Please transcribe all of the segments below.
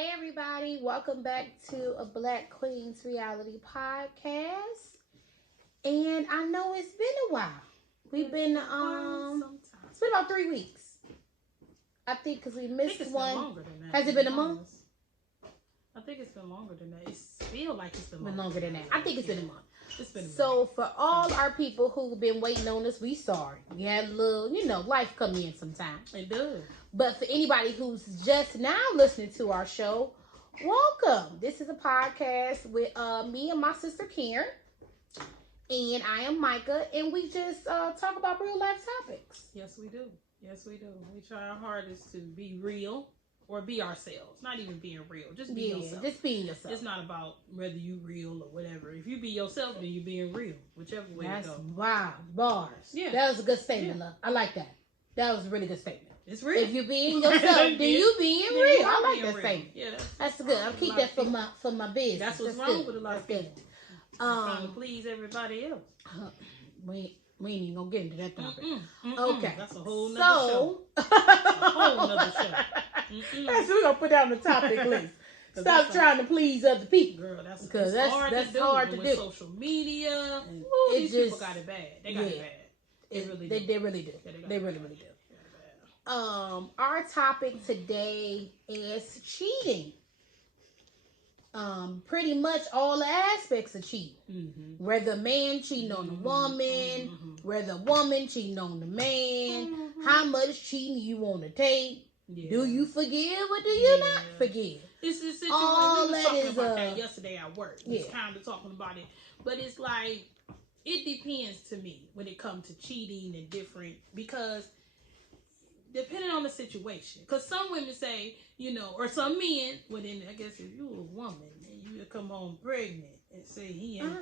Hey everybody, welcome back to a Black Queens Reality Podcast. And I know it's been a while. We've been it's been about 3 weeks. I think because we missed one. Longer than that. Has it been a month? I think it's been longer than that. It feels like it's been longer than that. I think it's been a month. It's been a month. So for all our people who've been waiting on us, we sorry. We had a little, life come in sometimes. It does. But for anybody who's just now listening to our show, welcome. This is a podcast with me and my sister Karen. And I am Micah. And we just talk about real life topics. Yes, we do. Yes, we do. We try our hardest to be real or be ourselves. Not even being real. Just be yourself. Just being yourself. It's not about whether you real or whatever. If you be yourself, then you being real. Whichever way you go. Wow. Bars. Yeah. That was a good statement, love. I like that. That was a really good statement. It's real. If you being yourself, then you being real. I like that statement. Yeah, that's good. I'll keep that for my business. That's what's wrong with a lot of people. Trying to please everybody else. We ain't even gonna get into that topic. Okay. That's a whole nother show. A whole nother show. That's what we're gonna put down the topic list. Stop trying to please other people. Girl, that's hard to do. With social media, these people got it bad. They got it bad. They really do. They really do. Our topic today is cheating. Pretty much all the aspects of cheating. Mm-hmm. Whether a man cheating on the woman, whether a woman cheating on the man, how much cheating you want to take. Yeah. Do you forgive or do you not forgive? It's a situation. All we were that talking is about that yesterday at work. We was kind of talking about it, but it's like it depends to me when it comes to cheating and different because. Depending on the situation. Because some women say, or some men, well then I guess if you a woman and you come home pregnant and say he ain't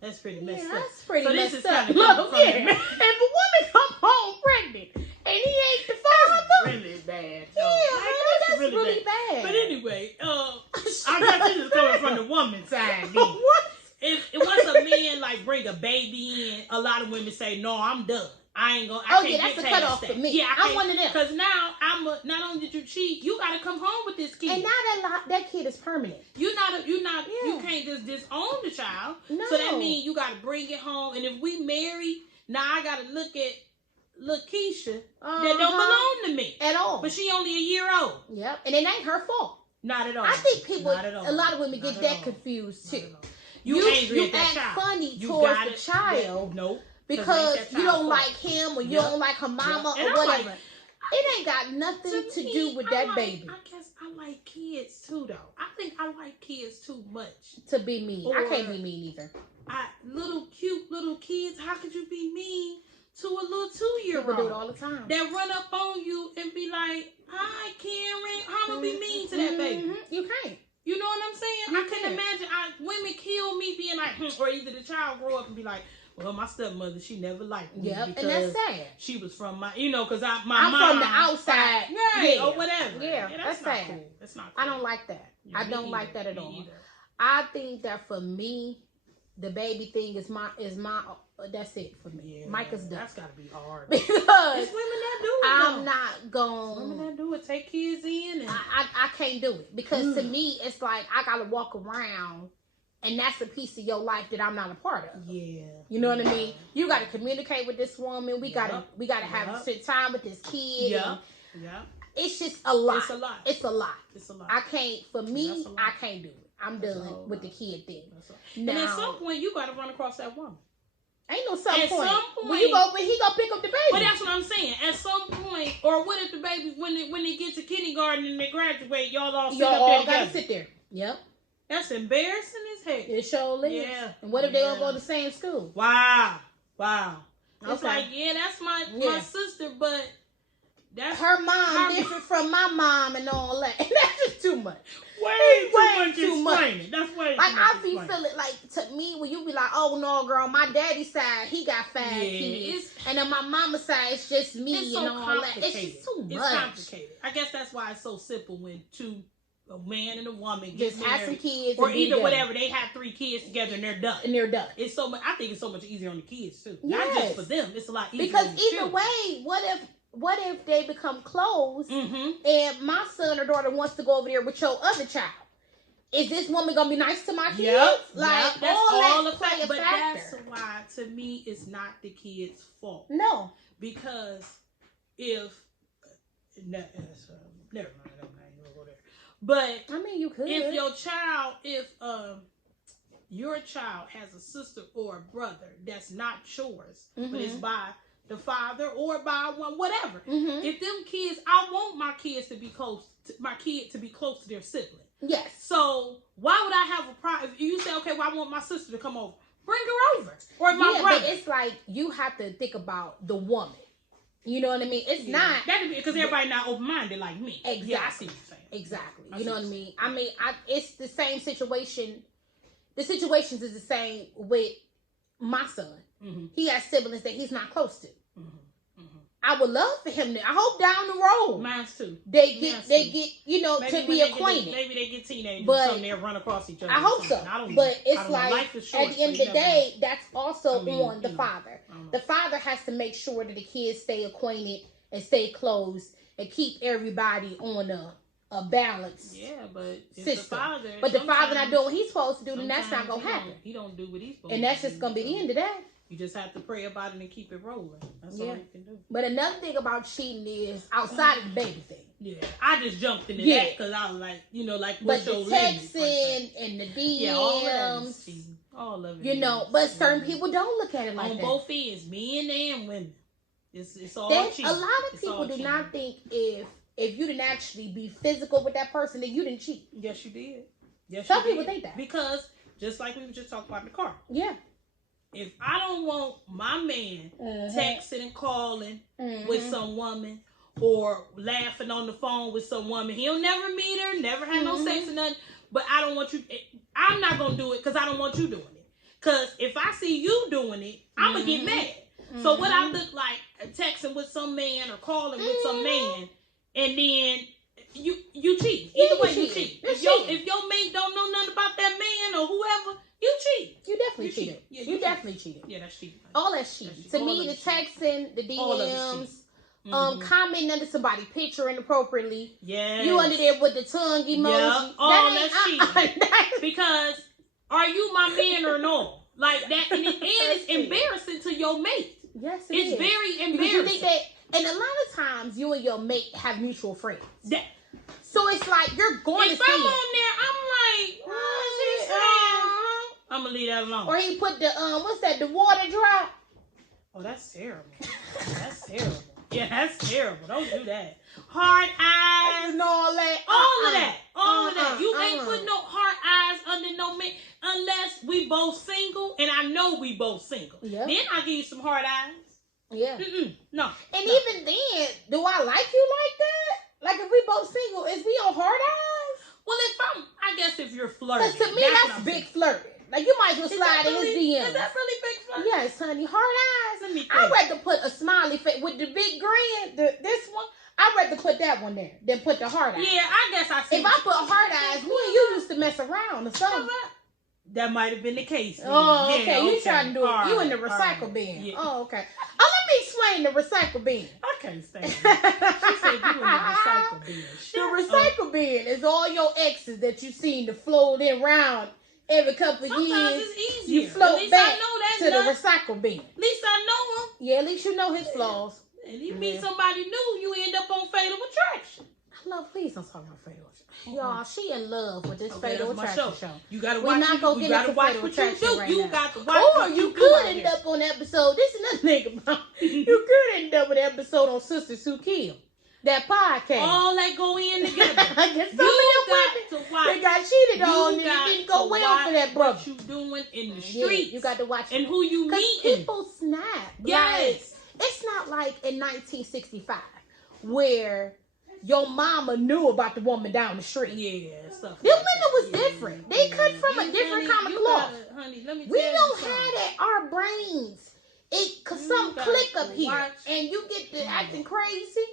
that's pretty messed up. That's pretty messed up. Kind of Look, if a woman come home pregnant and he ain't the father. Really bad. That's really bad. But anyway, I guess this is coming from the woman's side. What? If once a man like bring a baby in, a lot of women say, no, I'm done. I ain't gonna. I can't that's get a cutoff for me. Yeah, I'm one of them. Because now not only did you cheat, you gotta come home with this kid. And now that kid is permanent. You can't just disown the child. No. So that means you gotta bring it home. And if we married, now I gotta look at Lakeisha that don't belong to me at all. But she only a year old. Yep, and it ain't her fault. Not at all. I think a lot of women get that confused too. You act funny towards the child. Nope. Because you don't like him or you don't like her mama or whatever. It ain't got nothing to do with that baby. I guess I like kids too, though. I think I like kids too much. To be mean. I can't be mean either. Cute little kids, how could you be mean to a little 2-year-old? People do it all the time. That run up on you and be like, hi, Karen. How am I be mean to that baby? You can't. You know what I'm saying? I couldn't imagine. Women kill me being like, or either the child grow up and be like, well, my stepmother, she never liked me. Yep, and that's sad. She was from my, because my I'm mom. from the outside. Or whatever. Yeah, that's sad. Cool. That's not cool. I don't like that. I don't like that at all. Either. I think that for me, the baby thing is my that's it for me. Yeah, Micah's done. That's got to be hard. Because it's women that do it. I'm not going. Women that do it, take kids in. And I can't do it. Because to me, it's like I got to walk around. And that's a piece of your life that I'm not a part of. Yeah. You know what I mean? You got to communicate with this woman. We gotta have spend time with this kid. Yeah. It's just a lot. It's a lot. It's a lot. It's a lot. I can't. For me, I can't do it. I'm done with the kid thing. Now, and at some point, you got to run across that woman. Ain't no some point. Some point, he gonna pick up the baby. But that's what I'm saying. At some point, or what if the baby when they get to kindergarten and they graduate, y'all all sit up there together? Gotta sit there. Yep. That's embarrassing as heck. It sure is. Yeah. And what if they all go to the same school? Wow. It's Okay. like, that's my sister, but that's her mom different from my mom and all that. And that's just too much. Way too much. That's way like too much. I be feeling like to me when you be like, oh no, girl, my daddy's side he got 5 kids, and then my mama's side it's just me it's and so all that. It's just too much. It's complicated. I guess that's why it's so simple when a man and a woman get just married, have some kids, or either whatever. They have 3 kids together and they're done. It's so much. I think it's so much easier on the kids too, not just for them. It's a lot easier because on the either children. way, what if what if they become close Mm-hmm. and my son or daughter wants to go over there with your other child? Is this woman gonna be nice to my kids? Yep. Like that's all the that fact. play a But factor. that's why, to me, it's not the kid's fault. No. Because if never mind, I'm not even gonna go there. But I mean, you could. if your child has a sister or a brother that's not yours, but it's by the father or by one, whatever. If them kids, I want my kids to be close. My kid to be close to their sibling. Yes. So why would I have a problem if you say, okay, well, I want my sister to come over, bring her over, or my brother? But it's like you have to think about the woman. You know what I mean? It's not because everybody not open minded like me. Exactly. Yeah, I see what you're saying. Exactly. You know what I mean? It's the same situation. The situations is the same with my son. He has siblings that he's not close to. I would love for him to. I hope down the road, mine's too. They get, you know, maybe to be acquainted. Maybe they get teenagers, but something they run across each other. I hope so. But it's like at the end of the day, that's also on the father. The father has to make sure that the kids stay acquainted and stay close and keep everybody on a balance. Yeah, but it's system. the father. But the father not doing what he's supposed to do, then that's not gonna happen. He don't do what he's supposed to do. And that's just gonna be the end of that. You just have to pray about it and keep it rolling. That's all you can do. But another thing about cheating is outside of the baby thing. Yeah, I just jumped into that because I was like, you know, like what's your limit? But the texting and the DMs, all of that is cheating. All of it. You know, but certain people don't look at it like that. On both ends, men and women. It's all cheating. A lot of people do not think if you didn't actually be physical with that person, then you didn't cheat. Yes, you did. Yes, some people think that because just like we were just talking about in the car. Yeah. If I don't want my man texting and calling with some woman or laughing on the phone with some woman, he'll never meet her, never have no sex or nothing. But I don't want you. I'm not gonna do it because I don't want you doing it. Because if I see you doing it, I'm gonna get mad. So what I look like texting with some man or calling with some man, and then you cheat. Either way, you cheat. If your mate don't know nothing about that man or whoever. You cheat. You definitely cheated. Yeah, you definitely cheated. Yeah, that's cheating. All that's cheating. To me, the texting, the DMs, commenting under somebody's picture inappropriately. Yeah. You under there with the tongue emoji. Yep. All that's cheating. Because are you my man or no? Like that, and it's embarrassing to your mate. Yes, it's very embarrassing. Because you think that, and a lot of times you and your mate have mutual friends. So it's like you're going to see I'm on there, I'm like, what's this? I'm gonna leave that alone. Or he put the what's that? The water drop. Oh, that's terrible. That's terrible. Yeah, that's terrible. Don't do that. Hard eyes and all that. All of that. All of that. You ain't put no hard eyes under no man unless we both single, and I know we both single. Yep. Then I give you some hard eyes. Yeah. No. And even then, do I like you like that? Like if we both single, is we on hard eyes? Well, I guess if you're flirting. Because to me, that's big flirting. Like, you might as well slide in his DM. Is that really big flirt? Yes, honey. Hard eyes. Let me think. I'd rather put a smiley face with the big grin. This one, I'd rather put that one there than put the hard eyes. Yeah, I guess I see. If I put hard eyes, me and you used to mess around or something. That might have been the case. Then. Oh, okay. Yeah, you trying to do it. You in the recycle bin. Yeah. Oh, okay. Oh, let me explain the recycle bin. I can't stand it. She said you in the recycle bin. The recycle bin is all your exes that you seen to float in round every couple of years. Sometimes it's easier. You float back to the recycle bin. At least I know him. Yeah, at least you know his flaws. And you meet somebody new, you end up on Fatal Attraction. Please don't talk about Fatal Attraction. Y'all, she in love with this Fatal Attraction show. You gotta watch. You gotta watch what you do. You got to watch. Or you could end up on episode. This is another thing about. You could end up with an episode on Sisters Who Kill. That podcast. All that go in together. I guess some of them women, they got cheated on and it didn't go well for that brother. What you doing in the streets. You got to watch and who you meeting. Because people snap. Yes. Like, it's not like in 1965 where your mama knew about the woman down the street. Yeah, stuff. Them women was different. They cut from a different kind of cloth. Honey, let me we don't have that. Our brains. Cause some click up here and you get to acting crazy.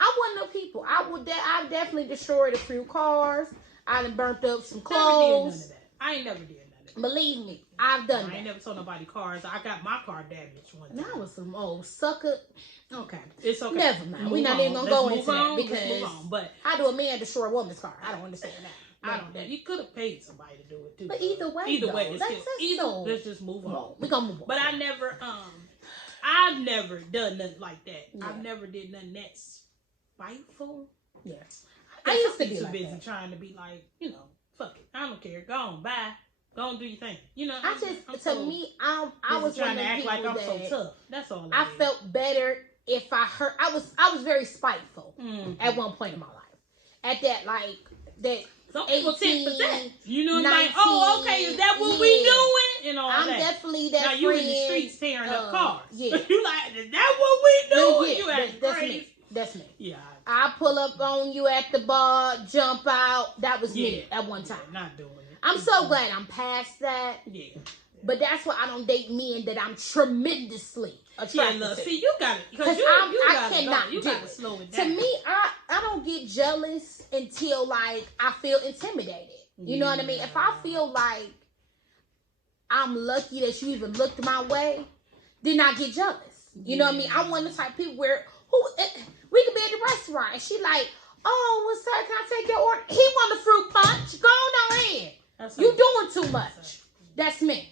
I wasn't no people. I definitely destroyed a few cars. I done burnt up some clothes. I ain't never did none of Believe me, I've done that. I ain't never told nobody cars. I got my car damaged one time. That was some old sucker. Okay. It's okay. Never mind. We're not even going to go into that because let's move on. But how do a man destroy a woman's car? I don't understand that. I don't know. You could have paid somebody to do it too. But either way, let's just move on. We're going to move on. But I've never done nothing like that. Yeah. I've never did nothing that's spiteful. Yeah. I used to be too like busy that. Trying to be like, fuck it. I don't care. Go on, bye. Go and do your thing. I was trying to act like I'm so tough. That's all. I felt better if I heard. I was very spiteful at one point in my life. At that. Some people tit for tat. You know, 19, like, oh, okay, is that what we doing? And all I'm that. Definitely that. Now friend, you in the streets tearing up cars. Yeah. You like, is that what we doing? Yeah, you act crazy. That's me. Yeah. I pull up on you at the bar, jump out. That was me at one time. Not doing it. I'm so glad I'm past that. Yeah. But that's why I don't date men that I'm tremendously attracted to. See, you got it. Because I cannot you do got to it. slow it down. To me, I don't get jealous until like I feel intimidated. You know what I mean? If I feel like I'm lucky that you even looked my way, then I get jealous. You know what I mean? I'm one of the type of people where we could be at the restaurant and she like, oh, what's up? Can I take your order? He want a fruit punch. Go on in. You doing too much. That's me.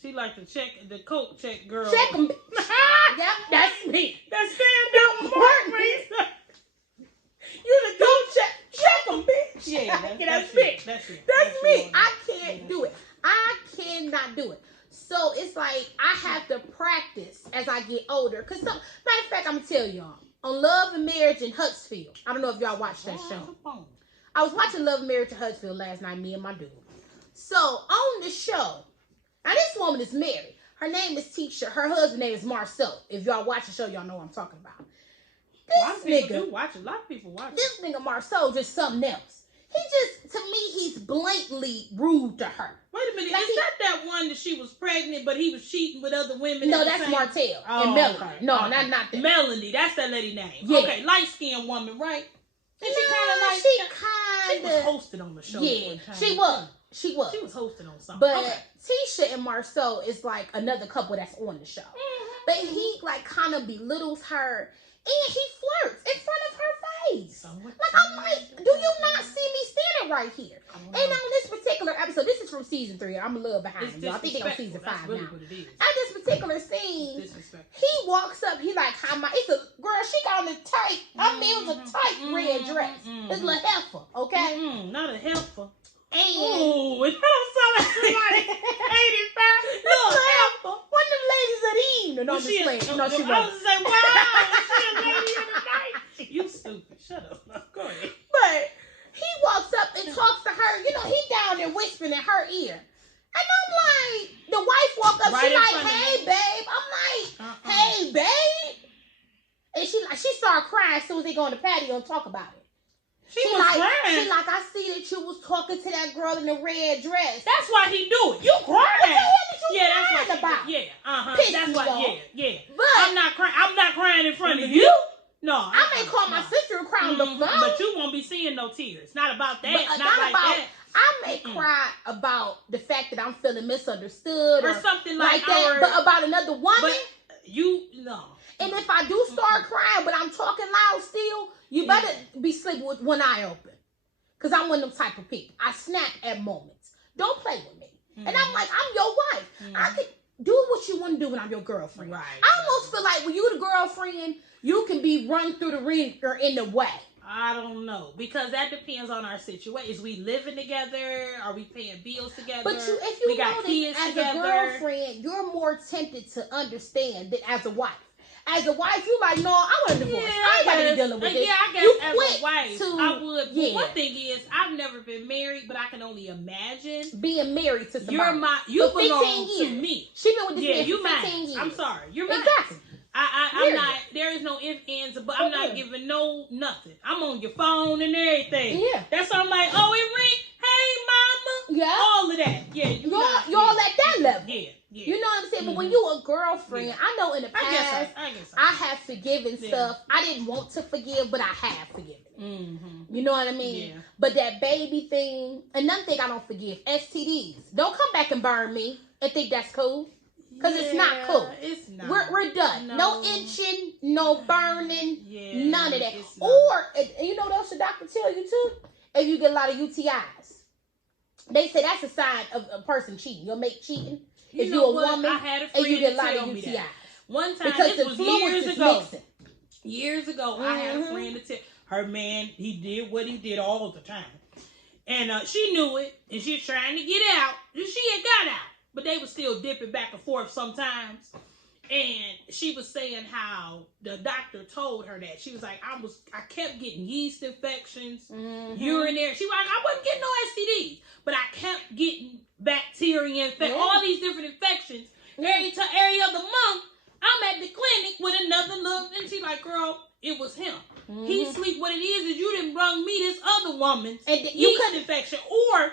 She like to check the coat check girl. Check them. Yep, that's me. That stand up part. You the coat check them, bitch. Yeah, that's me. That's it. That's me. I can't do it. I cannot do it. So it's like I have to practice as I get older. Cause matter of fact, I'm gonna tell y'all on Love and Marriage in Huntsville. I don't know if y'all watched that show. I was watching Love and Marriage in Huntsville last night. Me and my dude. So on the show, now this woman is married. Her name is Tisha. Her husband's name is Marcel. If y'all watch the show, y'all know what I'm talking about. A lot of people watch it. This nigga Marcel just something else. To me, he's blatantly rude to her. Wait a minute, is that one that she was pregnant, but he was cheating with other women? No, that's Martell and Melanie. Okay. No, not that. Melanie, that's that lady name. Yeah. Okay, light-skinned woman, right? And she was hosted on the show. Yeah, she was. She was hosting on something. But Tisha and Marcel is like another couple that's on the show. Mm-hmm. But he like kind of belittles her. And he flirts in front of her face. Like, I'm like, do you not see me standing right here? And on this particular episode, this is from season 3. I'm a little behind. I think they're on season 5 really now. At this particular scene, he walks up. He like, it's a girl. She got on a tight. It was a tight red dress. It's a little heifer, okay? Not a heifer. And it don't sound like somebody 85. Little heifer. One of them ladies at the evening. No, she wasn't. I was say, wow, she a lady in the night. You stupid. Shut up. Go ahead. But he walks up and talks to her. You know, he down there whispering in her ear. And I'm like, the wife walk up. Right, she like, hey, babe. I'm like, hey, babe. And she started crying as soon as they go on the patio and talk about it. She was crying. She like, I see that you was talking to that girl in the red dress. That's why he do it. You crying. What the hell did you crying about? That's why. Yeah. But I'm not crying in front of you. No, I may call my sister and cry on the phone. But you won't be seeing no tears. It's not about that. Not like that. I may cry about the fact that I'm feeling misunderstood or something like that. But about another woman, no. And if I do start crying, but I'm talking loud still, you better be sleeping with one eye open. Because I'm one of them type of people. I snap at moments. Don't play with me. And I'm like, I'm your wife. I can do what you want to do when I'm your girlfriend. Right. I almost feel like when you the girlfriend, you can be run through the ring or in the way. I don't know. Because that depends on our situation. Is we living together? Are we paying bills together? But if you notice, as a girlfriend, you're more tempted to understand than as a wife. As a wife, you like, no, I want a divorce. I ain't got to be dealing with this. Yeah, I guess as a wife, I would. Yeah. One thing is, I've never been married, but I can only imagine being married to somebody. You belong to me. She been with this man for 15 years. I'm sorry, you're mine. Exactly. I'm not. There is no ifs, ands, but I'm not giving no nothing. I'm on your phone and everything. Yeah. That's why I'm like, oh, it ring. Hey, mama. Yeah. All of that. Yeah. You're at that level. Yeah. You know what I'm saying? But when you a girlfriend, I know in the past, I have forgiven stuff I didn't want to forgive, but I have forgiven it. You know what I mean? Yeah. But that baby thing, another thing I don't forgive, STDs. Don't come back and burn me and think that's cool. Because it's not cool. It's not. We're done. No itching, no burning, none of that. Or, you know what else the doctor tell you too? If you get a lot of UTIs. They say that's a sign of a person cheating. You'll make cheating. If you're a woman and you get a lot of UTIs. One time, because this was years ago. Years ago, I had a friend that tell her man, he did what he did all the time. And she knew it, and she was trying to get out. And she had got out. But they were still dipping back and forth sometimes. And she was saying how the doctor told her that. She was like, I kept getting yeast infections, urinary. She was like, I wasn't getting no STDs, but I kept getting bacteria infections, all these different infections. Every other month, I'm at the clinic with another look. And she like, girl, it was him. He sleep. What it is you didn't bring me this other woman's yeast infection. Or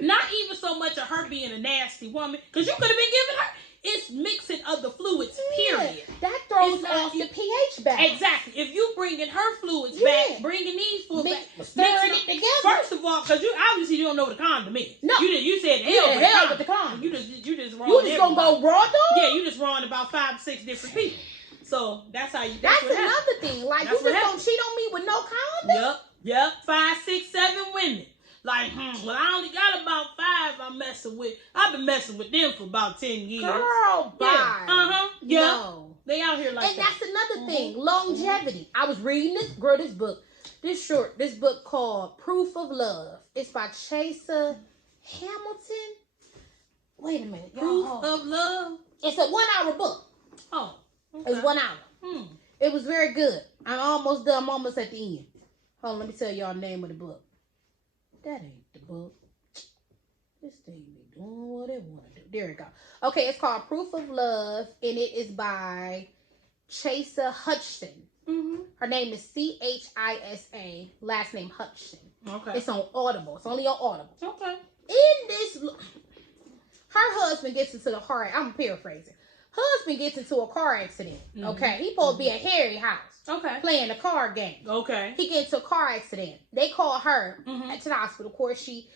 not even so much of her being a nasty woman, because you could have been giving her. It's mixing of the fluids, period. That throws off the pH back. Exactly. If you bringing her fluids back, bringing these fluids back, stirring it together. First of all, because you obviously don't know what a condom is. No. You said hell with the condom. You just wrong. You just gonna go raw dog? Yeah, you just wrong about 5 or 6 different people. So that's how you. That's another thing. Like you just gonna cheat on me with no condom? Yep. 5, 6, 7 women. Like, well, I only got about 5 I'm messing with. I've been messing with them for about 10 years. Girl, bye. Yeah. No. They out here like that. And that's another thing. Longevity. I was reading this book. This book called Proof of Love. It's by Chasa Hamilton. Wait a minute. Proof of Love? It's a 1-hour book. Oh. Okay. It's 1 hour. It was very good. I'm almost done. I'm almost at the end. Hold on, let me tell y'all the name of the book. That ain't the book. This thing be doing what it want to do. There we go. Okay, it's called Proof of Love, and it is by Chasa Hutchinson. Her name is Chisa, last name Hutchinson. Okay. It's on Audible. It's only on Audible. Okay. In this, her husband gets into the car. I'm paraphrasing. Husband gets into a car accident. Okay. He supposed to be at Harry house. Okay. Playing a card game. Okay. He gets into a car accident. They call her to the hospital. Of course, he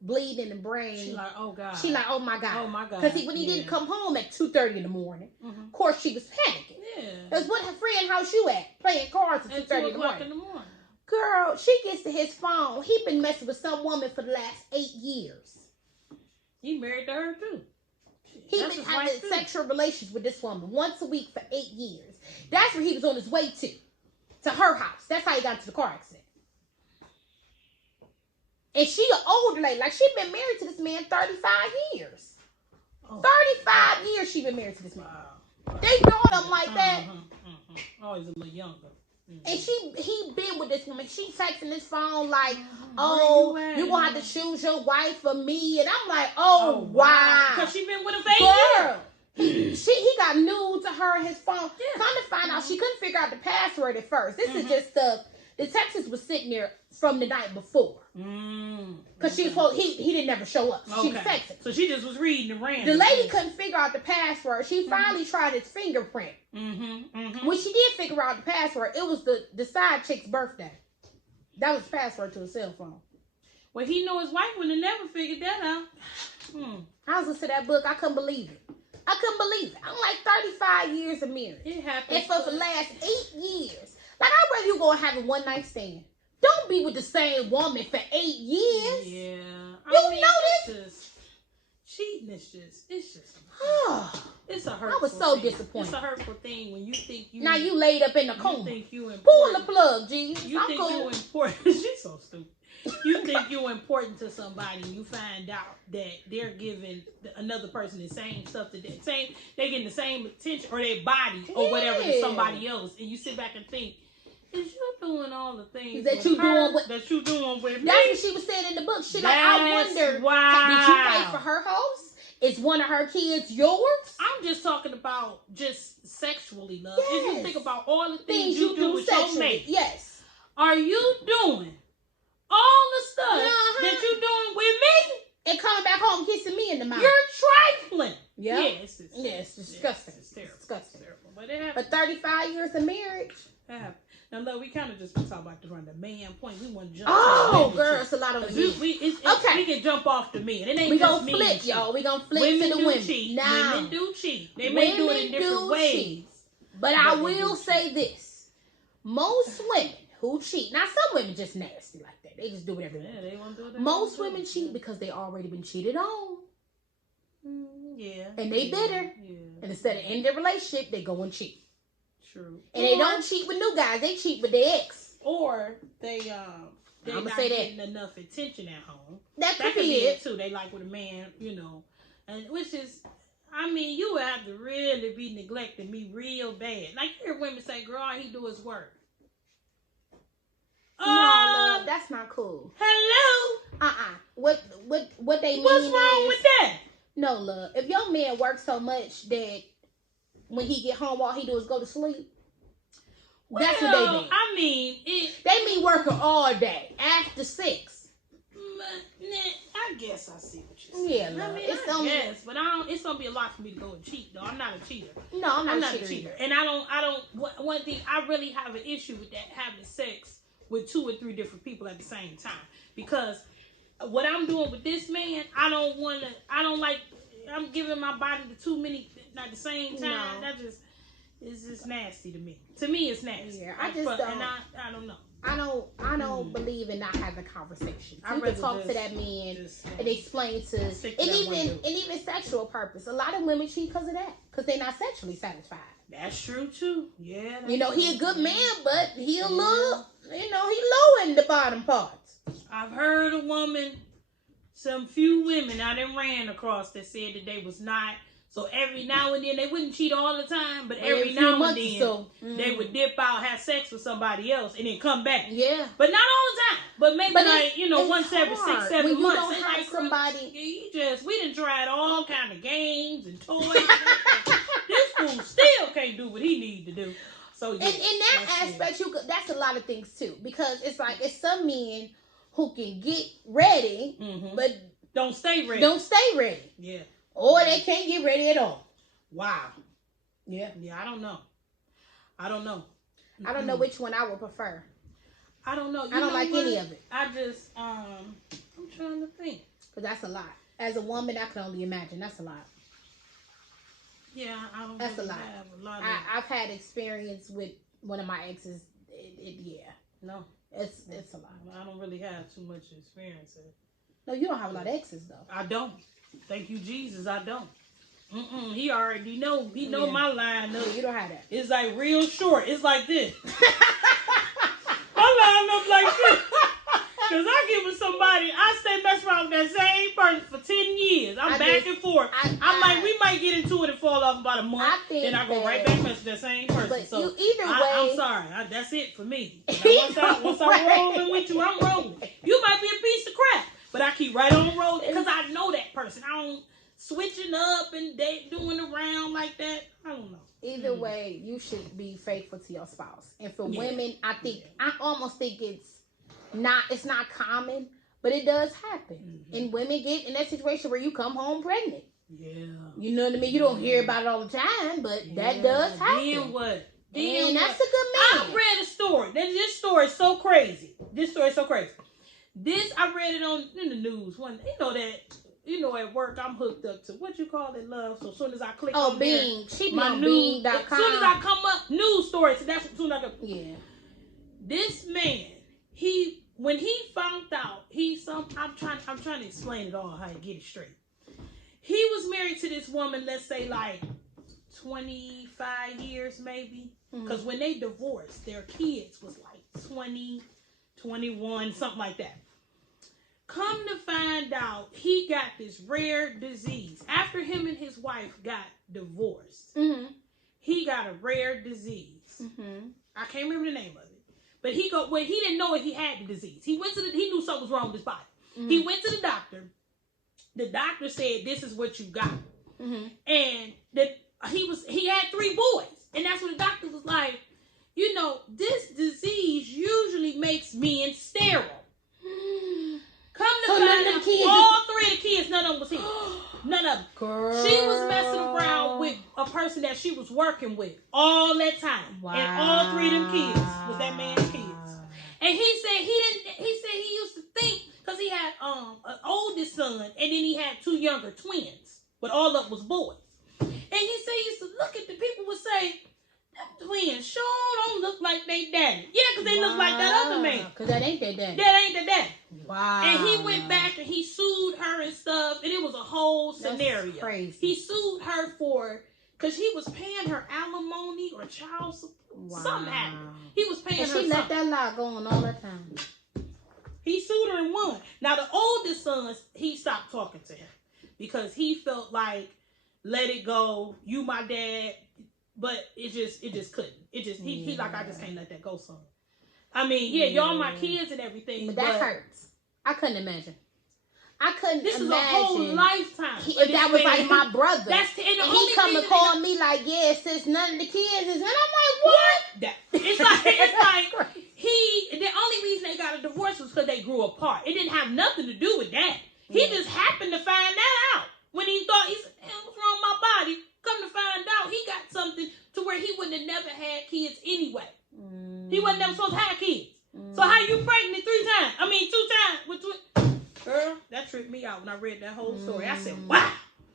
bleeding in the brain. She like, oh God. She like, oh my God. Oh my God. Because when he didn't come home at 2:30 in the morning, of course she was panicking. Yeah. Because what her friend house you at? Playing cards at 2:30 in the morning. Girl, she gets to his phone. He been messing with some woman for the last 8 years. He married to her too. He been having sexual relations with this woman once a week for 8 years. That's where he was on his way to her house. That's how he got into the car accident. And she an older lady. Like, she been married to this man 35 years. 35 years she been married to this man. Wow. They brought him like that. Always a little younger. And he been with this woman. She texting his phone like, oh, you gonna have to choose your wife for me. And I'm like, oh wow. Because she been with him for 8 years. He got nude to her on his phone. Come to find out, she couldn't figure out the password at first. This is just stuff. The Texas was sitting there from the night before. Because she was he didn't never show up. She was texting. So she just was reading and ran. The lady couldn't figure out the password. She finally tried his fingerprint. When she did figure out the password, it was the side chick's birthday. That was the password to his cell phone. Well, he knew his wife would have never figured that out. I was listening to that book. I couldn't believe it. I'm like 35 years of marriage. It happened. And for the last 8 years. Like, I'd rather you go and have a one night stand. Don't be with the same woman for 8 years. Yeah. You know this? Cheating is just, it's a hurtful I was so thing. disappointed. It's a hurtful thing when you think you... Now you laid up in the coma. You think you important. Pull the plug, G. You think you important. She's so stupid. You think you're important to somebody, and you find out that they're giving another person the same stuff that they're getting the same attention or their body or whatever to somebody else, and you sit back and think, is you doing all the things that you doing with me? That's what she was saying in the book. She like, I wonder, did you pay for her house? Is one of her kids yours? I'm just talking about just sexually, love. Yes. If you think about all the things you do with your mate, yes, are you doing all the stuff that you doing with me and coming back home kissing me in the mouth? You're trifling. Yeah, it's disgusting. It's terrible. Disgusting. But 35 years of marriage. Now look, we kind of just talk about this from the man point. We want to jump. Oh, girl, it's a lot of women. We can jump off the men. It ain't we just gonna flip, y'all. We gonna flip to the women. Cheat. Now, women do cheat. They may do it in different ways. But I will say this: most women who cheat. Now, some women just nasty like that. They just do whatever. They want to do it. Most women cheat because they already been cheated on. Yeah. And they bitter. Yeah. And instead of ending their relationship, they go and cheat. True. And they don't cheat with new guys. They cheat with their ex. Or they're not getting enough attention at home. That could be it too. They like with a man, and which is, I mean, you would have to really be neglecting me real bad. Like you hear women say, "Girl, all he do is work." No, love, that's not cool. Hello. What they mean? What's wrong with that? No, love. If your man works so much that when he get home, all he do is go to sleep. Well, that's what they mean. I mean, they mean working all day after 6. I guess I see what you're saying. Yeah, love. I mean, I guess, but it's gonna be a lot for me to go and cheat. Though I'm not a cheater. No, I'm not a cheater. And I don't. One thing I really have an issue with that, having sex with 2 or 3 different people at the same time, because what I'm doing with this man, I don't like. I'm giving my body to too many at the same time. No. It's just nasty to me. To me, it's nasty. Yeah, I just don't. And I don't know. I don't believe in not having conversations. You can talk to that man and explain to, and even sexual purpose. A lot of women cheat because of that, because they're not sexually satisfied. That's true too. Yeah. He a good man, but he a little, he low in the bottom parts. I've heard some few women I done ran across that said that they was not. So every now and then, they wouldn't cheat all the time, but every now and then, they would dip out, have sex with somebody else, and then come back. Yeah. But not all the time. But maybe once every 6, 7 when you months. Don't have somebody. We done tried all kind of games and toys. This fool still can't do what he need to do. So yeah, in that aspect, that's a lot of things too, because it's like it's some men who can get ready, but don't stay ready. Yeah. Or they can't get ready at all. Wow. Yeah. Yeah, I don't know. I don't know which one I would prefer. I don't know. I don't like any of it. I just, I'm trying to think. Because that's a lot. As a woman, I can only imagine. That's a lot. Yeah, I don't That's really a lot. have a lot of... I've had experience with one of my exes. Yeah. No. It's a lot. I don't really have too much experience. No, you don't have a lot of exes, though. I don't. Thank you, Jesus. I don't. He already know. He know my line. Yeah, you don't have that. It's like real short. It's like this. My line up like this. Because I get with somebody, I stay messing around with that same person for 10 years. I'm back and forth. I'm like, we might get into it and fall off about a month. Then I go right back and mess with that same person. But so either way, I'm sorry. That's it for me. Once I'm rolling with you, I'm rolling. You might be a piece of crap. But I keep right on rolling because I know that person. I don't switching up and doing around like that. I don't know. Either way, you should be faithful to your spouse. And for women, I almost think it's not common, but it does happen. And women get in that situation where you come home pregnant. Yeah. You know what I mean? You don't hear about it all the time, but that does happen. Then what? And that's a good man. I read a story. This story is so crazy. I read it in the news. At work I'm hooked up to what you call it, love. So as soon as I click on Bing. There, she be on Bing.com. As soon as I come up, news story. So that's as soon as I go. Yeah. This man, when he found out, I'm trying to explain it all, how to get it straight. He was married to this woman, let's say like 25 years maybe. Because when they divorced, their kids was like 20, 21, something like that. Come to find out, he got this rare disease. After him and his wife got divorced, he got a rare disease. I can't remember the name of it. But he didn't know if he had the disease. He knew something was wrong with his body. He went to the doctor. The doctor said, this is what you got. And he had 3 boys. And that's when the doctor was like, this disease usually makes men sterile. Come to find out, all 3 of the kids, none of them was his. None of them. Girl. She was messing around with a person that she was working with all that time. Wow. And all 3 of them kids was that man's kids. And he said he used to think, because he had an oldest son, and then he had 2 younger twins, but all of them was boys. And he said he used to look at the people would say, them twins sure don't look like they daddy. Yeah, because they look like that other man. Because that ain't their daddy. That ain't their daddy. Wow. And he went back and he sued her and stuff, and it was a whole scenario. That's crazy. He sued her because he was paying her alimony or child support. Wow. Something happened. He was paying her something. She let that lie go on all the time. He sued her and won. Now, the oldest son, he stopped talking to him because he felt like, let it go, you my dad. But it just couldn't. He like, I just can't let that go, son. I mean, yeah, y'all my kids and everything. But that hurts. I couldn't imagine. This is a whole lifetime. If that was like my brother. And he come and call me like, yeah, sis, none of the kids is. And I'm like, what? It's like the only reason they got a divorce was because they grew apart. It didn't have nothing to do with that. He just happened to find that out when he thought, he said, what's wrong with my body? Come to find out, he got something to where he wouldn't have never had kids anyway. He wasn't never supposed to have kids. So how you pregnant 3 times? I mean, 2 times. Girl, that tripped me out when I read that whole story. I said, wow,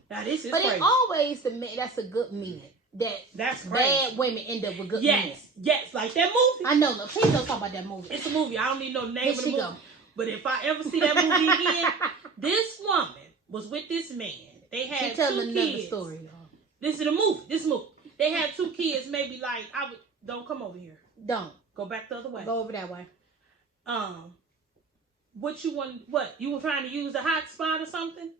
now this is crazy. But it always, that's a good meaning. That's bad women end up with good men. Yes, like that movie. I know. Look, please don't talk about that movie. It's a movie. I don't need no name of the movie. But if I ever see that movie again, this woman was with this man. They had 2 kids. She telling another story, y'all. This is a movie. They had 2 kids, maybe like, don't come over here. Don't. Go back the other way. Go over that way. What you want, you were trying to use the hotspot or something?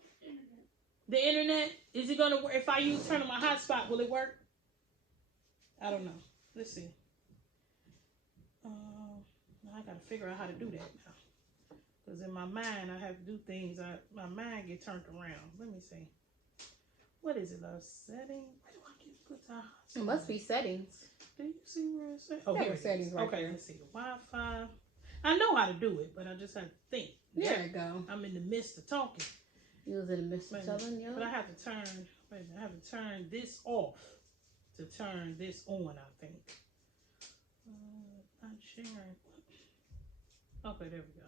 The internet? Is it going to work? If I turn on my hotspot, will it work? I don't know. Let's see. I got to figure out how to do that now. Because in my mind, I have to do things. My mind get turned around. Let me see. What is it, love? Settings? Where do I get put the hotspot? It must be settings. Do you see where it's at? Oh, here it settings. Right okay, there. Let's see. Wi-Fi. I know how to do it, but I just have to think. There you go. I'm in the midst of talking. You was in the midst of telling you. But I have to turn this off to turn this on, I think. I'm sharing. Okay, there we go.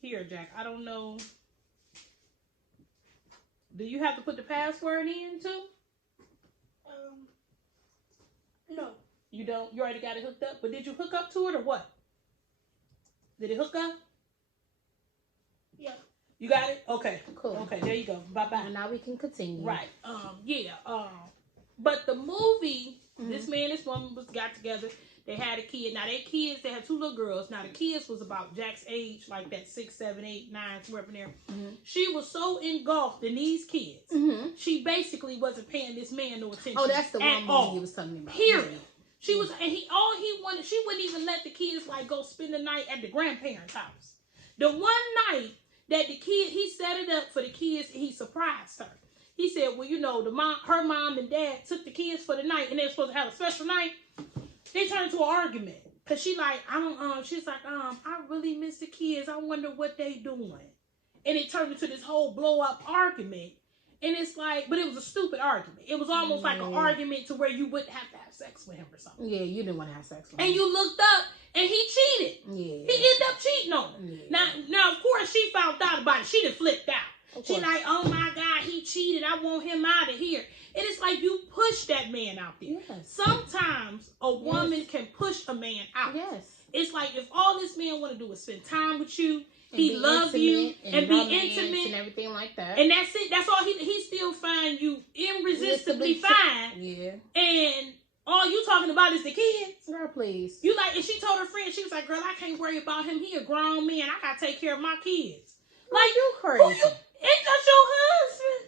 Here, Jack. I don't know. Do you have to put the password in too? No. You don't? You already got it hooked up? But did you hook up to it or what? Did it hook up? Yeah. You got it? Okay. Cool. Okay, there you go. Bye-bye. And now we can continue. Right. Yeah. But the movie, this man and this woman got together. They had a kid. Now, they kids, they had 2 little girls. Now, the kids was about Jack's age, like that 6, 7, 8, 9, somewhere up in there. She was so engulfed in these kids. She basically wasn't paying this man no attention. Oh, that's the one movie you was telling me about. Period. She was, and he wanted, she wouldn't even let the kids like go spend the night at the grandparents' house. The one night that the kid, he set it up for the kids, he surprised her. He said, well, you know, her mom and dad took the kids for the night, and they were supposed to have a special night. They turned into an argument. Cause she's like, I really miss the kids. I wonder what they doing. And it turned into this whole blow up argument. And it's like, but it was a stupid argument. It was almost like an argument to where you wouldn't have to have sex with him or something. Yeah, you didn't want to have sex with him. And you looked up and he cheated. Yeah. He ended up cheating on her. Yeah. Now, of course, she found out about it. She done flipped out. She like, oh my God, he cheated. I want him out of here. And it's like you push that man out there. Yes. Sometimes a woman can push a man out. Yes. It's like if all this man want to do is spend time with you, he love you and be intimate and everything like that. And that's it. That's all he still find you irresistibly fine. Yeah. And all you talking about is the kids. Girl, please. You like, and she told her friend, she was like, girl, I can't worry about him. He a grown man. I gotta take care of my kids. Like, you crazy. Ain't that your husband?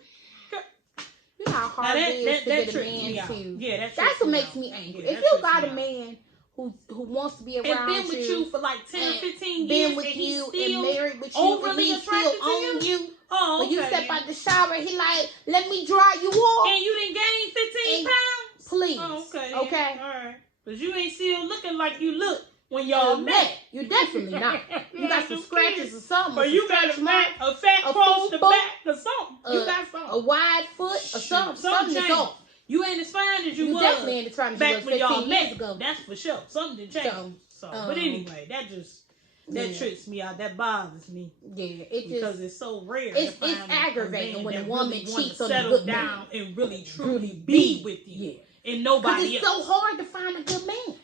You know how hard it is to get a man to. Yeah, that's what makes me angry. If you got a man who wants to be around and been with you for like 10 or 15 years, been with you and married with you, and he still on you. Oh, when you step out the shower, he like, let me dry you off. And you done gained 15 pounds? Please. Oh, okay. Okay. All right. Because you ain't still looking like you look when y'all met. You definitely not. You got some scratches or something. Or you got a fat across the back or something. You got something. A wide foot or something. Something is off. You ain't as fine as you was. Definitely ain't as fine as you was back when y'all met. ago. That's for sure. Something didn't change. But anyway, that trips me out. That bothers me. Yeah, because it's so rare. It's aggravating when a woman really cheats on a settle good down man and really truly be with you. Yeah. And nobody else. It's so hard to find a good man.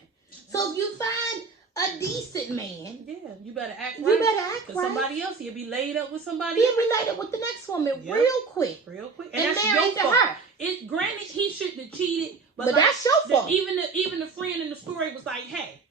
So if you find a decent man, you better act right. You better act right. Somebody else, he'll be laid up with somebody. He'll be laid up with the next woman real quick. And that's your fault. Granted, he shouldn't have cheated, but that's your fault. Even the friend in the story was like, "Hey,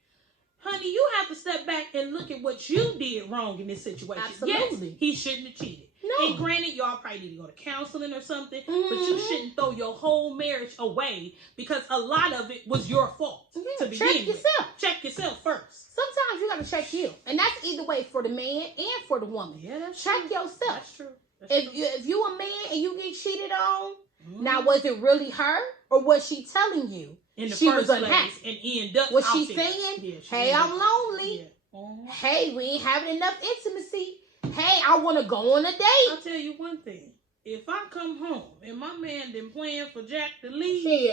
honey, you have to step back and look at what you did wrong in this situation." Absolutely. Yes, he shouldn't have cheated. No. And granted, y'all probably need to go to counseling or something, but you shouldn't throw your whole marriage away because a lot of it was your fault to begin with. Check yourself first. Sometimes you got to check you. And that's either way for the man and for the woman. Yeah, that's check true. yourself. That's true. If you a man and you get cheated on, now was it really her or was she telling you in the she first was place unhappy? And end up was she saying, hey, I'm lonely. Yeah. Hey, we ain't having enough intimacy. Hey, I want to go on a date. I'll tell you one thing. If I come home and my man didn't plan for Jack to leave,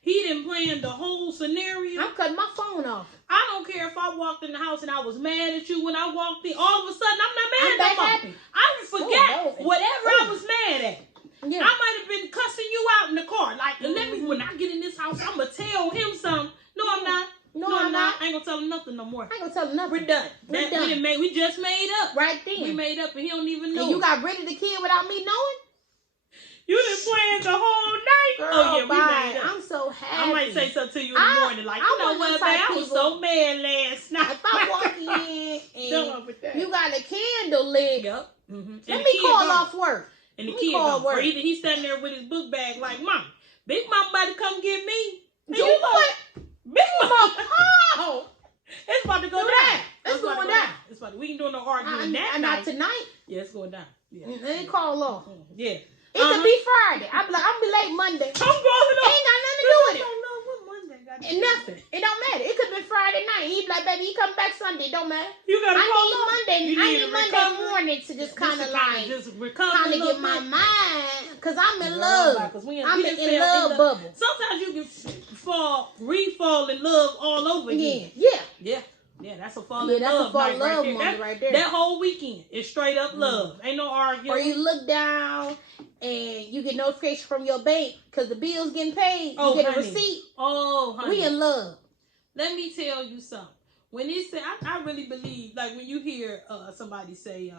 he didn't plan the whole scenario. I'm cutting my phone off. I don't care if I walked in the house and I was mad at you when I walked in. All of a sudden, I'm not mad at you. I forget whatever I was mad at. Yeah. I might have been cussing you out in the car. Like, let me, when I get in this house, I'm going to tell him something. No, I'm not. No, I'm not. I ain't gonna tell him nothing no more. I ain't gonna tell him nothing. We're done. We just made up. Right then. We made up and he don't even know. And you got rid of the kid without me knowing? You done planned the whole night. Girl, we made up. I'm so happy. I might say something to you in the morning. Like, you know what, babe? I was so mad last night. If I walk in and you got a candle lit. Yep. Let me call off work. And the kid gone. Or either he's standing there with his book bag like, Mom, Big Mom about to come get me. Do what? Big Mom. Oh, it's about to go down. It's going down. It's about to, we ain't doing no arguing that night. Not tonight. Yeah, it's going down. Yeah. They call off. Yeah. It could be Friday. I'm be late Monday. I'm going off. Ain't got nothing to do with it. I don't know what Monday got to do. And nothing. It don't matter. It could be Friday night. He be like, baby, he come back Sunday. Don't matter. You gotta call I need Monday morning to just kind of like get my mind, cause I'm in love. I'm in love bubble. Sometimes you can re-fall in love all over again. Yeah, that's a fall in love. That's a fall in love right there. That whole weekend is straight up love. Ain't no arguing. Or you look down and you get notification from your bank because the bill's getting paid. You get a receipt. Oh, honey. We in love. Let me tell you something. When it say, I really believe, like when you hear somebody say,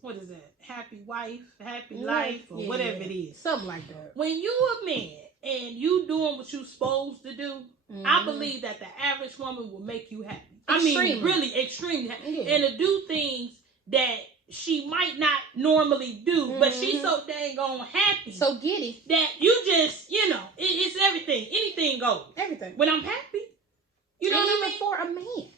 what is that? Happy wife, happy life, or whatever it is. Something like that. When you a man and you doing what you supposed to do, I believe that the average woman will make you happy. Extremely. I mean, really extremely happy. And to do things that she might not normally do, but she's so dang on happy. So giddy. That you just, it's everything. Anything goes. Everything. When I'm happy. You know what I mean? For a man.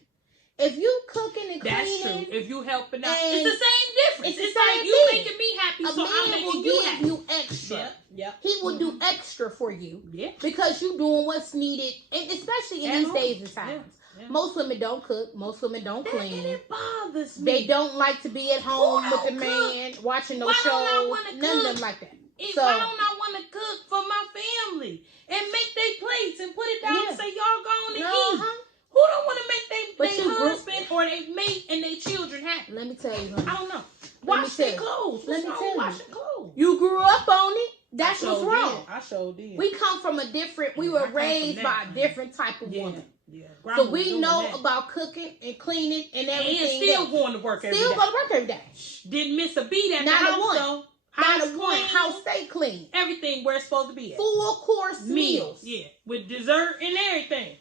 If you cooking and cleaning. That's true. If you helping out. It's the same difference. It's like you making me happy, so I'm making you happy. You extra. Yeah. He will do extra for you. Yeah. Because you doing what's needed, and especially in these days and times. Yeah. Most women don't cook. Most women don't clean. And it bothers me. They don't like to be at home with the man, watching no shows. None of them like that. Why don't I want to cook for my family and make their plates and put it down and say, y'all go on and eat? Who don't want to make their husband or their mate and their children happy? Let me tell you, honey. I don't know. Wash their clothes. Let me tell you. Washing clothes? You grew up on it. That's what's wrong. I sure did. We come from a different, we were raised by a different type of woman. Yeah. So we know about cooking and cleaning and everything. And still going to work every day. Still going to work every day. Didn't miss a beat at the house, though. Not a one. House stay clean. Everything where it's supposed to be at. Full course meals. Yeah. With dessert and everything.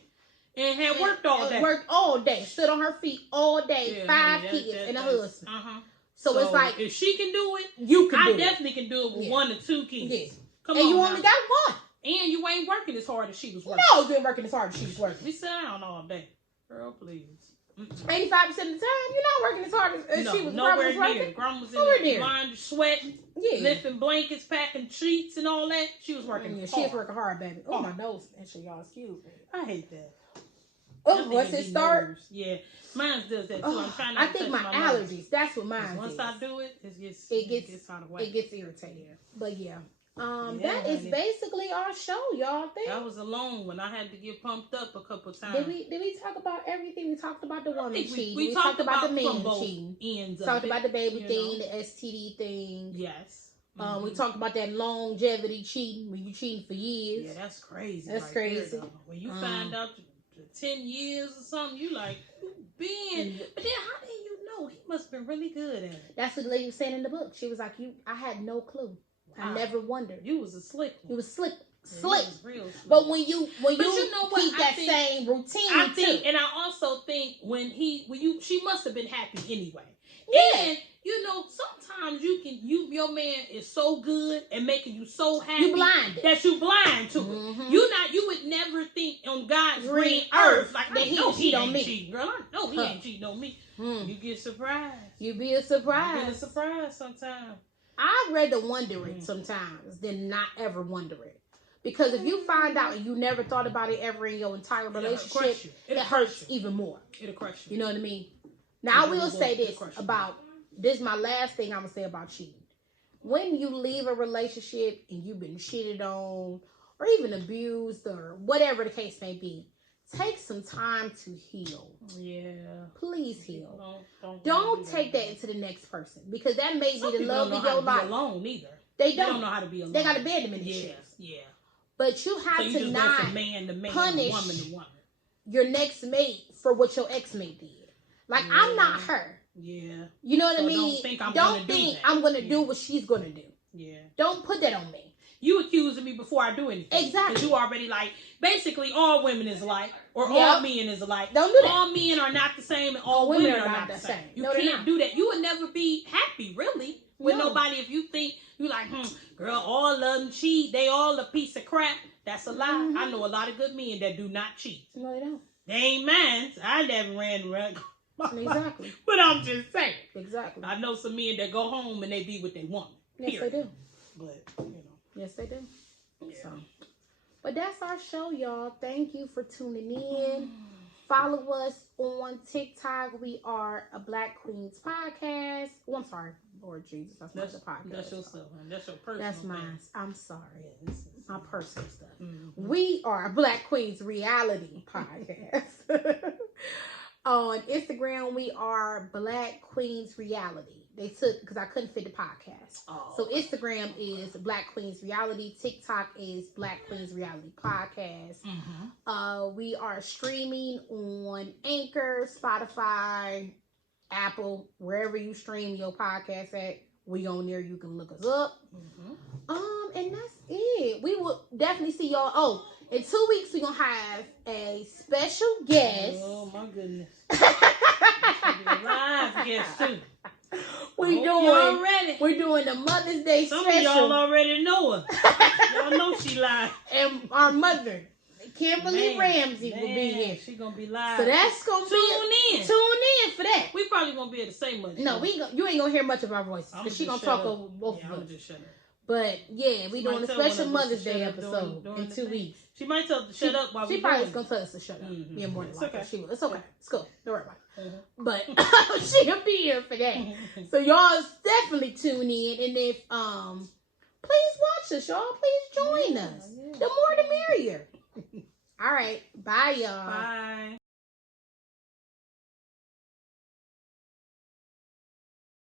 And had worked all day. Worked all day. Stood on her feet all day. 5 kids and a husband. So it's like, if she can do it, you can do it. I definitely can do it with 1 or 2 kids. Yeah. Come and on, you only got one. And you ain't working as hard as she was working. No, you ain't working as hard as she was working. We sit down all day. Girl, please. 85% of the time, you're not working as hard as she was nowhere working. Near. Grandma was in the line sweating, lifting blankets, packing sheets and all that. She was working hard. She was working hard, baby. Oh, my nose. Actually, y'all, excuse me. I hate that. Oh, once it starts? Yeah. Mine does that too. I'm trying not I think my allergies. That's what mine is. Once I do it, it gets out of whack. It gets irritating. But yeah. That is basically our show, y'all. That was a long one. I had to get pumped up a couple times. Did we talk about everything? We talked about the woman cheating. We talked about the man cheating. Ends talked about the baby thing, the STD thing. Yes. We talked about that longevity cheating when you cheating for years. Yeah, that's crazy. That's crazy. There, when you find out 10 years or something, you like, you been. But then how did you know? He must have been really good at it. That's what the lady was saying in the book. She was like, I had no clue. Wow. I never wondered. You was a slick one. You was slick. Yeah, real slick. But when you keep that same routine, and I also think she must have been happy anyway. Yeah. And sometimes your man is so good and making you so happy you blinded. that you blind to it. You would never think on God's green earth like that he cheat on me. Cheating, girl, I know he ain't cheating on me. You get surprised. You be a surprise. You get a surprise sometimes. I'd rather wonder it sometimes than not ever wonder it. Because if you find out and you never thought about it ever in your entire relationship, it hurts even more. It'll crush you. You know what I mean? Now, I will say this about, this is my last thing I'm going to say about cheating. When you leave a relationship and you've been cheated on or even abused or whatever the case may be, take some time to heal. Yeah. Please heal. Don't take that into the next person, because that may be the love of your life. Alone either. They don't know how to be alone. They got abandonment issues. Yeah. But you have to not man to man, punish woman to woman. Your next mate for what your ex-mate did. Like, I'm not her. Yeah. You know what I mean? Don't think I'm going to do what she's going to do. Yeah. Don't put that on me. You accusing me before I do anything. Exactly. Because you already like, basically all women is alike, or all men is alike. Don't do that. All men are not the same, and all women are not the same. You can't do that. You would never be happy, really, with nobody if you think, you like, girl, all of them cheat. They all a piece of crap. That's a lie. I know a lot of good men that do not cheat. No, they don't. They ain't mine. I never ran around. Exactly. But I'm just saying. Exactly. I know some men that go home and they be with their woman. Yes, they do. But, Yes, they do. Yeah. So, but that's our show, y'all. Thank you for tuning in. Follow us on TikTok. We are a Black Queens podcast. Oh, I'm sorry. Lord Jesus. That's not the podcast. That's your stuff, man. That's your personal That's mine. thing. I'm sorry. Yeah, this is my personal stuff. Mm-hmm. We are a Black Queens Reality podcast. On Instagram, we are Black Queens Reality. They took, because I couldn't fit the podcast. Oh. So Instagram is Black Queens Reality. TikTok is Black Queens Reality Podcast. We are streaming on Anchor, Spotify, Apple, wherever you stream your podcast at. We on there. You can look us up. And that's it. We will definitely see y'all. Oh, in 2 weeks, we're going to have a special guest. Oh, my goodness. A live guest, too. We're doing the Mother's Day special. Some of y'all already know her. Y'all know she live. And our mother, Kimberly Ramsey, will be here. She gonna be live. So that's gonna Tune in for that. We probably gonna be able to say much. No, you ain't gonna hear much of our voices, because she gonna talk over both of us. Just shut up. But yeah, we doing a special Mother's Day episode in 2 weeks. She might tell us to shut up while we. She probably is gonna tell us to shut up. Me and Morning like that. She will. It's okay. It's cool. Don't worry about it. But she'll be here for that. So y'all definitely tune in, and if please watch us, y'all. Please join us. The more the merrier. All right. Bye, y'all. Bye.